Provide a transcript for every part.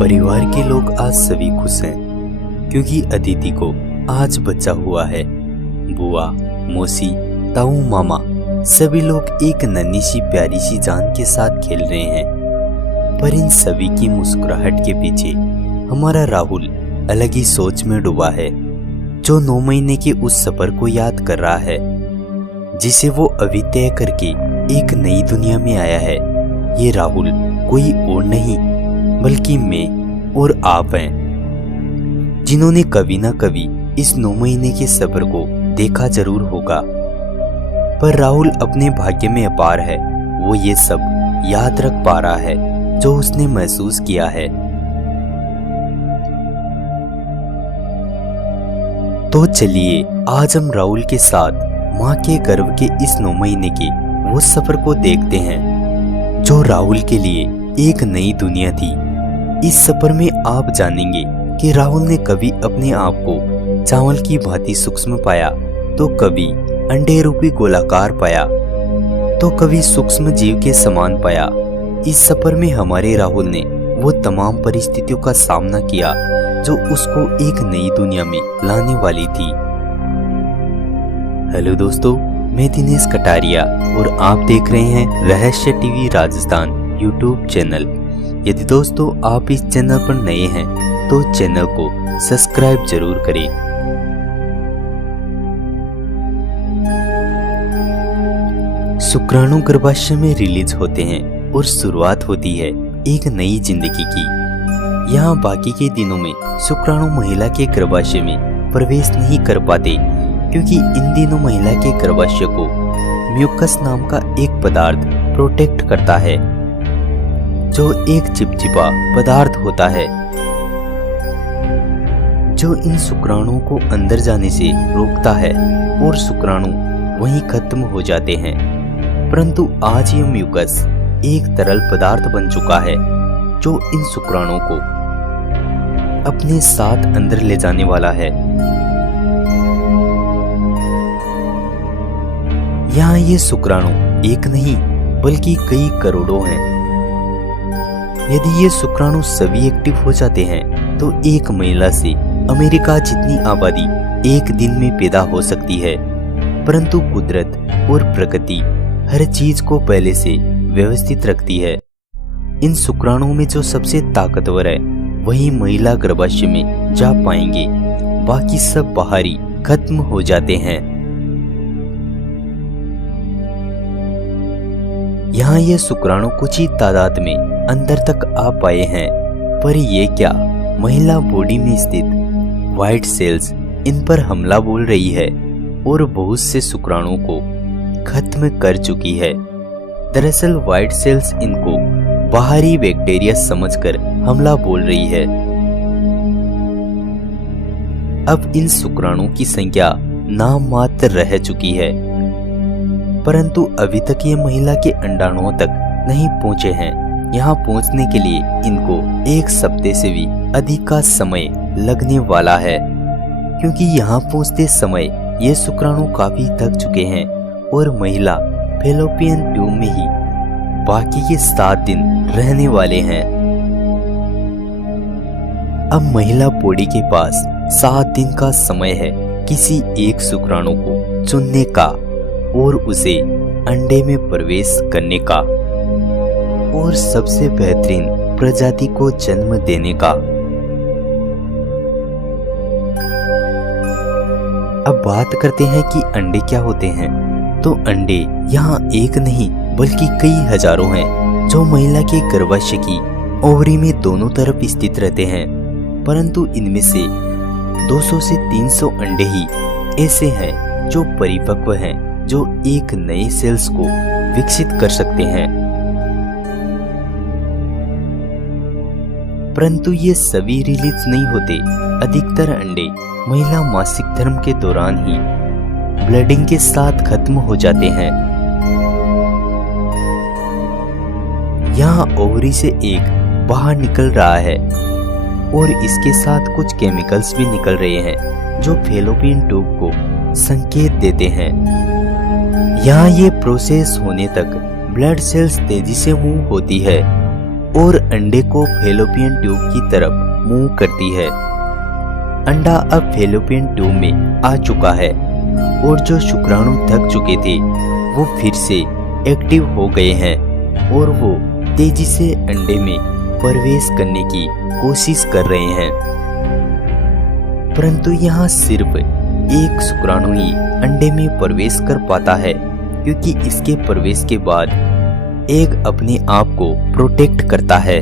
परिवार के लोग आज सभी खुश हैं क्योंकि अदिति को आज बच्चा हुआ है। बुआ, मौसी, ताऊ, मामा सभी लोग एक नन्ही सी प्यारी सी जान के साथ खेल रहे हैं। पर इन सभी की मुस्कुराहट के पीछे हमारा राहुल अलग ही सोच में डूबा है, जो 9 महीने के उस सफर को याद कर रहा है जिसे वो अभी तय करके एक नई दुनिया में आया है। ये राहुल कोई और नहीं बल्कि मैं और आप हैं, जिन्होंने कभी ना कभी इस 9 महीने के सफर को देखा जरूर होगा। पर राहुल अपने भाग्य में अपार है, वो ये सब याद रख पा रहा है जो उसने महसूस किया है। तो चलिए आज हम राहुल के साथ माँ के गर्भ के इस 9 महीने के वो सफर को देखते हैं जो राहुल के लिए एक नई दुनिया थी। इस सफर में आप जानेंगे कि राहुल ने कभी अपने आप को चावल की भांति सूक्ष्म पाया, तो कभी अंडे रूपी गोलाकार पाया, तो कभी सूक्ष्म जीव के समान पाया। इस सफर में हमारे राहुल ने वो तमाम परिस्थितियों का सामना किया जो उसको एक नई दुनिया में लाने वाली थी। हेलो दोस्तों, मैं दिनेश कटारिया और आप देख रहे हैं रहस्य टीवी राजस्थान यूट्यूब चैनल। यदि दोस्तों आप इस चैनल पर नए हैं तो चैनल को सब्सक्राइब जरूर करें। शुक्राणु गर्भाशय में रिलीज होते हैं और शुरुआत होती है एक नई जिंदगी की। यहाँ बाकी के दिनों में शुक्राणु महिला के गर्भाशय में प्रवेश नहीं कर पाते क्योंकि इन दिनों महिला के गर्भाशय को म्यूकस नाम का एक पदार्थ प्रोटेक्ट करता है, जो एक चिपचिपा पदार्थ होता है जो इन शुक्राणुओं को अंदर जाने से रोकता है और शुक्राणु वहीं खत्म हो जाते हैं। परंतु आज ये म्यूकस एक तरल पदार्थ बन चुका है जो इन शुक्राणुओं को अपने साथ अंदर ले जाने वाला है। यहाँ ये शुक्राणु एक नहीं बल्कि कई करोड़ों हैं। यदि ये शुक्राणु सभी एक्टिव हो जाते हैं तो एक महिला से अमेरिका जितनी आबादी एक दिन में पैदा हो सकती है। परंतु कुदरत और प्रकृति हर चीज को पहले से व्यवस्थित रखती है। इन शुक्राणुओं में जो सबसे ताकतवर है वही महिला गर्भाशय में जा पाएंगे, बाकी सब बाहरी खत्म हो जाते हैं। यहाँ ये शुक्राणु कुछ ही तादाद में अंदर तक आ पाए हैं, पर ये क्या महिला बॉडी में स्थित व्हाइट सेल्स इन पर हमला बोल रही है और बहुत से शुक्राणुओं को खत्म कर चुकी है। दरअसल व्हाइट सेल्स इनको बाहरी बैक्टीरिया समझकर हमला बोल रही है। अब इन शुक्राणुओं की संख्या नाम मात्र रह चुकी है, परंतु अभी तक ये महिला के अंडाणुओं तक नहीं पहुंचे हैं। यहाँ पहुंचने के लिए इनको 1 सप्ताह से भी अधिक का समय लगने वाला है, क्योंकि यहाँ पहुंचते समय ये शुक्राणु काफी थक चुके हैं और महिला फैलोपियन ट्यूब में ही बाकी के 7 दिन रहने वाले हैं। अब महिला बॉडी के पास 7 दिन का समय है किसी एक शुक्राणु को चुनने का और उसे अंडे में प्रवेश करने का और सबसे बेहतरीन प्रजाति को जन्म देने का। अब बात करते हैं कि अंडे क्या होते हैं। तो अंडे यहाँ एक नहीं बल्कि कई हजारों हैं जो महिला के गर्भाशय की ओवरी में दोनों तरफ स्थित रहते हैं। परंतु इनमें से 200 से 300 अंडे ही ऐसे हैं जो परिपक्व हैं, जो एक नए सेल्स को विकसित कर सकते हैं। परंतु ये सभी रिलीज नहीं होते। अधिकतर अंडे महिला मासिक धर्म के दौरान ही ब्लीडिंग के साथ खत्म हो जाते हैं। यहाँ ओवरी से एक बाहर निकल रहा है और इसके साथ कुछ केमिकल्स भी निकल रहे हैं जो फैलोपियन ट्यूब को संकेत देते हैं। यहाँ ये प्रोसेस होने तक ब्लड सेल्स तेजी से मूव होती है और अंडे को फैलोपियन ट्यूब की तरफ मूव करती है। अंडा अब फैलोपियन ट्यूब में आ चुका है और जो शुक्राणु थक चुके थे वो फिर से एक्टिव हो गए हैं और वो तेजी से अंडे में प्रवेश करने की कोशिश कर रहे हैं। परंतु यहाँ सिर्फ एक शुक्राणु ही अंडे में प्रवेश कर पाता है, क्योंकि इसके प्रवेश के बाद एग अपने आप को प्रोटेक्ट करता है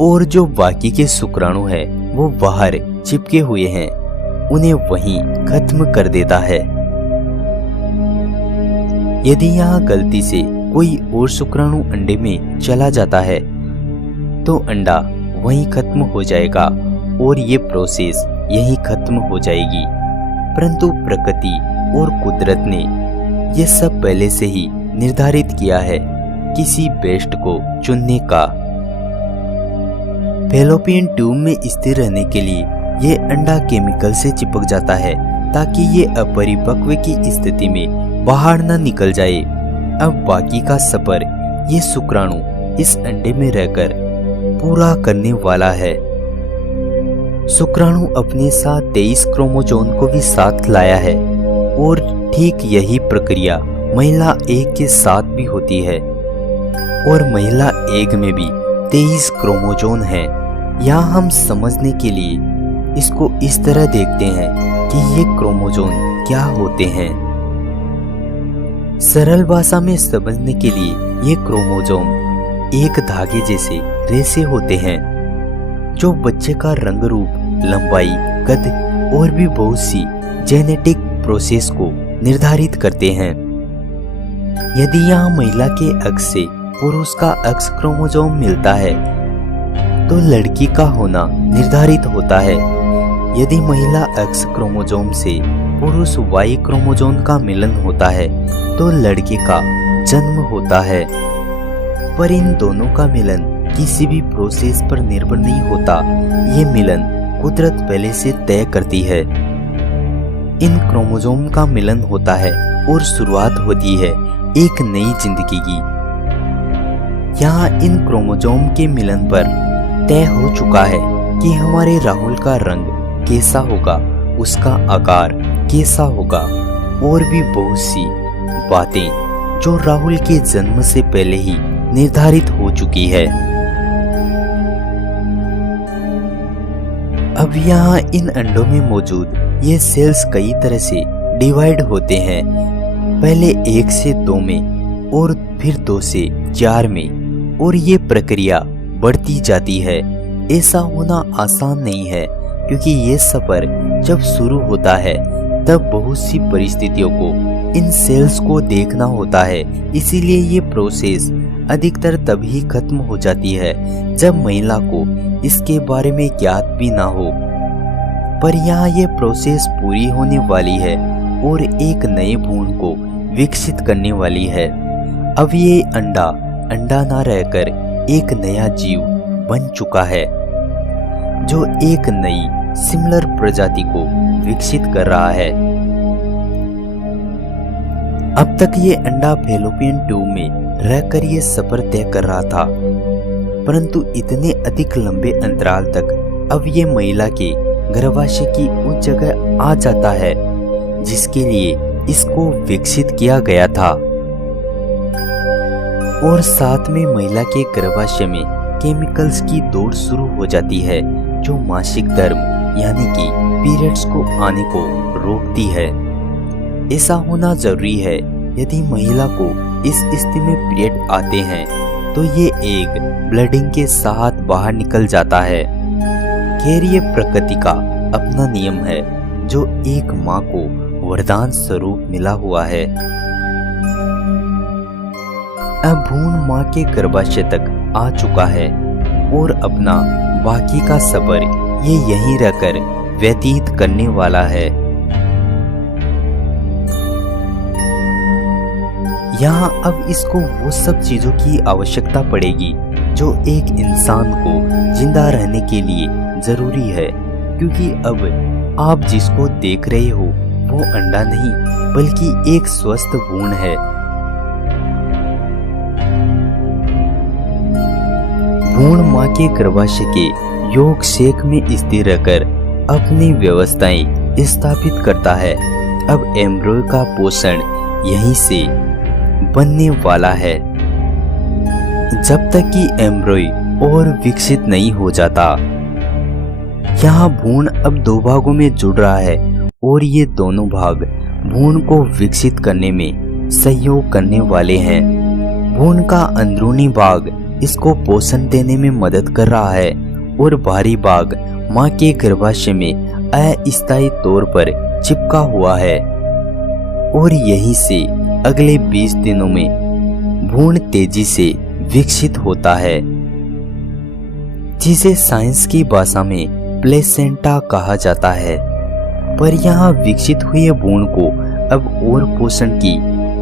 और जो बाकी के शुक्राणु है वो बाहर चिपके हुए हैं, उन्हें वहीं खत्म कर देता है। यदि यहाँ गलती से कोई और शुक्राणु अंडे में चला जाता है तो अंडा वहीं खत्म हो जाएगा और ये प्रोसेस यहीं खत्म हो जाएगी। परंतु प्रकृति और कुदरत ने यह सब पहले से ही निर्धारित किया है किसी बेस्ट को चुनने का। फैलोपियन ट्यूब में स्थिर रहने के लिए ये अंडा केमिकल से चिपक जाता है ताकि ये अपरिपक्व की स्थिति में बाहर न निकल जाए। अब बाकी का सफर ये शुक्राणु इस अंडे में रहकर पूरा करने वाला है। शुक्राणु अपने साथ 23 क्रोमोसोम को भी साथ लाया है और ठीक यही प्रक्रिया महिला एग के साथ भी होती है और महिला एग में भी 23 क्रोमोसोम हैं। यहाँ हम समझने के लिए इसको इस तरह देखते हैं कि ये क्रोमोसोम क्या होते हैं। सरल भाषा में समझने के लिए ये क्रोमोसोम एक धागे जैसे रेशे होते हैं जो बच्चे का रंग रूप, लंबाई, कद और भी बहुत सी जेनेटिक प्रोसेस को निर्धारित करते हैं। यदि यहाँ महिला के अक्ष से पुरुष का अक्ष क्रोमोसोम मिलता है तो लड़की का होना निर्धारित होता है। यदि महिला अक्ष क्रोमोसोम से पुरुष वाई क्रोमोसोम का मिलन होता है तो लड़के का जन्म होता है। पर इन दोनों का मिलन किसी भी प्रोसेस पर निर्भर नहीं होता। ये मिलन कुदरत पहले से तय करती है। इन क्रोमोसोम का मिलन होता है और शुरुआत होती है एक नई जिंदगी की। यहाँ इन क्रोमोसोम के मिलन पर तय हो चुका है कि हमारे राहुल का रंग कैसा होगा, उसका आकार कैसा होगा और भी बहुत सी बातें जो राहुल के जन्म से पहले ही निर्धारित हो चुकी है। अब यहाँ इन अंडों में मौजूद ये सेल्स कई तरह से डिवाइड होते हैं, पहले 1 से 2 में और फिर 2 से 4 में, और ये प्रक्रिया बढ़ती जाती है। ऐसा होना आसान नहीं है क्योंकि ये सफर जब शुरू होता है तब बहुत सी परिस्थितियों को इन सेल्स को देखना होता है। इसीलिए ये प्रोसेस अधिकतर तभी खत्म हो जाती है जब महिला को इसके बारे में ज्ञात भी ना हो। पर यहाँ ये प्रोसेस पूरी होने वाली है और एक नए भ्रूण को विकसित करने वाली है। अब ये अंडा ना रहकर एक नया जीव बन चुका है जो एक नई सिमिलर प्रजाति को विकसित कर रहा है। अब तक ये अंडा फैलोपियन ट्यूब में रहकर ये सफर तय कर रहा था, परंतु इतने अधिक लंबे अंतराल तक अब ये महिला के गर्भाशय की उस जगह आ जाता है जिसके लिए इसको विकसित किया गया था। और साथ में महिला के गर्भाशय में केमिकल्स की दौड़ शुरू हो जाती है जो मासिक धर्म यानी कि पीरियड्स को आने को रोकती है। ऐसा होना जरूरी है। यदि महिला को इस स्थिति में पीरियड आते हैं तो ये एग ब्लडिंग के साथ बाहर निकल जाता है। खैर ये प्रकृति का अपना नियम है जो एक माँ को वरदान स्वरूप मिला हुआ है। अब भ्रूण माँ के गर्भाशय तक आ चुका है और अपना बाकी का सफर ये यहीं रहकर व्यतीत करने वाला है। यहाँ अब इसको वो सब चीजों की आवश्यकता पड़ेगी जो एक इंसान को जिंदा रहने के लिए जरूरी है, क्योंकि अब आप जिसको देख रहे हो वो अंडा नहीं बल्कि एक स्वस्थ भ्रूण है। भ्रूण माँ के गर्भाशय के योग शेक में स्थिर रहकर अपनी व्यवस्थाएं स्थापित करता है। अब एम्ब्रियो का पोषण यहीं से बनने वाला है। जब तक कि एम्ब्रियो और विकसित नहीं हो जाता, यहाँ भ्रूण अब 2 भागों में जुड़ रहा है और ये दोनों भाग भ्रूण को विकसित करने में सहयोग करने वाले हैं। भ्रूण का अंदरूनी भाग इसको पोषण देने में मदद कर रहा है और बाहरी भाग माँ के गर्भाशय में अस्थायी तौर पर चिपका हुआ है और यहीं से अगले 20 दिनों में भ्रूण तेजी से विकसित होता है, जिसे साइंस की भाषा में प्लेसेंटा कहा जाता है। पर यहाँ विकसित हुए भ्रूण को अब और पोषण की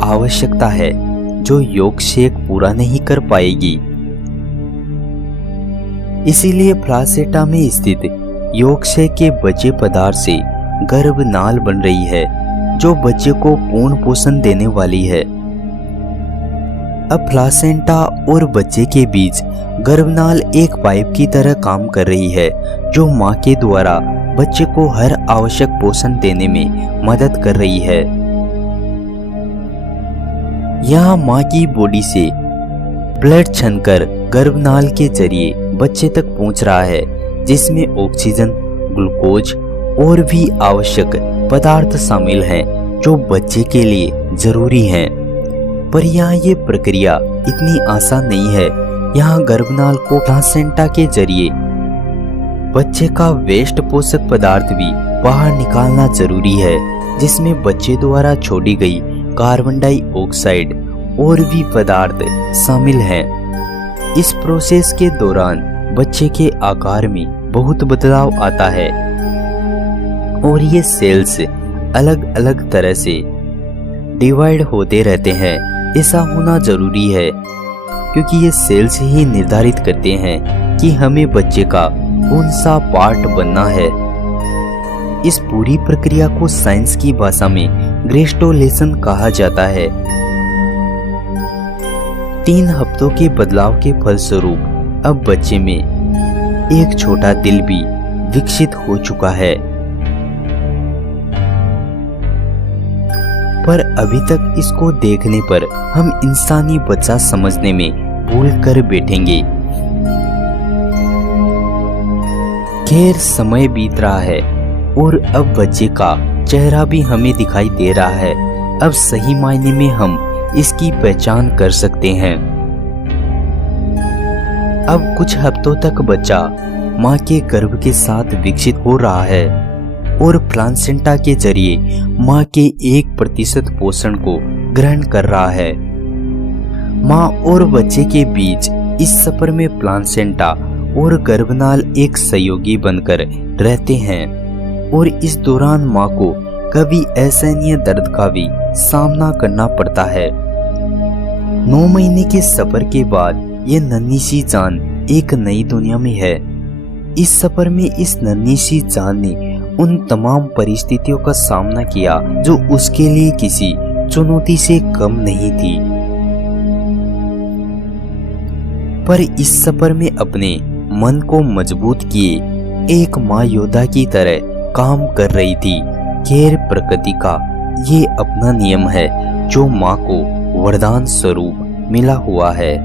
आवश्यकता है, जो योग शेक पूरा नहीं कर पाएगी। इसीलिए प्लासेंटा में स्थित योग शेक के बचे पदार्थ से गर्भनाल बन रही है, जो बच्चे को पूर्ण पोषण देने वाली है। अब प्लासेंटा और बच्चे के बीच गर्भनाल एक पाइप की तरह काम कर रही है, जो माँ के द्वारा बच्चे को हर आवश्यक पोषण देने में मदद कर रही है। यहाँ माँ की बॉडी से ब्लड छनकर गर्भनाल के जरिए बच्चे तक पहुँच रहा है, जिसमें ऑक्सीजन, ग्लूकोज और भी आवश्यक पदार्थ शामिल हैं, जो बच्चे के लिए जरूरी हैं। पर यहाँ ये प्रक्रिया इतनी आसान नहीं है। यहाँ गर्भनाल को प्लासेंटा के जरिए बच्चे का वेस्ट पोषक पदार्थ भी बाहर निकालना जरूरी है, जिसमें बच्चे द्वारा छोड़ी गई कार्बन डाइऑक्साइड और भी पदार्थ शामिल हैं। इस प्रोसेस के दौरान बच्चे के आकार में बहुत बदलाव आता है और ये सेल्स अलग अलग तरह से डिवाइड होते रहते हैं। ऐसा होना जरूरी है क्योंकि ये सेल्स ही निर्धारित करते हैं कि हमें बच्चे का कौन सा पार्ट बनना है। इस पूरी प्रक्रिया को साइंस की भाषा में ग्रेस्टोलेशन कहा जाता है। 3 हफ्तों के बदलाव के फलस्वरूप अब बच्चे में एक छोटा दिल भी विकसित हो चुका है। पर अभी तक इसको देखने पर हम इंसानी बच्चा समझने में भूल कर बैठेंगे। खैर, समय बीत रहा है और अब बच्चे का चेहरा भी हमें दिखाई दे रहा है। अब सही मायने में हम इसकी पहचान कर सकते हैं। अब कुछ हफ्तों तक बच्चा माँ के गर्भ के साथ विकसित हो रहा है और प्लासेंटा के जरिए माँ के 1% पोषण को ग्रहण कर रहा है। माँ और बच्चे के बीच इस सफर में प्लासेंटा और गर्भनाल एक सहयोगी बनकर रहते हैं और इस दौरान माँ को कभी असहनीय दर्द का भी सामना करना पड़ता है। 9 महीने के सफर के बाद ये नन्ही सी जान एक नई दुनिया में है। इस सफर में इस नन्ही सी जान ने उन तमाम परिस्थितियों का सामना किया जो उसके लिए किसी चुनौती से कम नहीं थी। पर इस सफर में अपने मन को मजबूत किए एक माँ योद्धा की तरह काम कर रही थी। खैर, प्रकृति का ये अपना नियम है जो माँ को वरदान स्वरूप मिला हुआ है।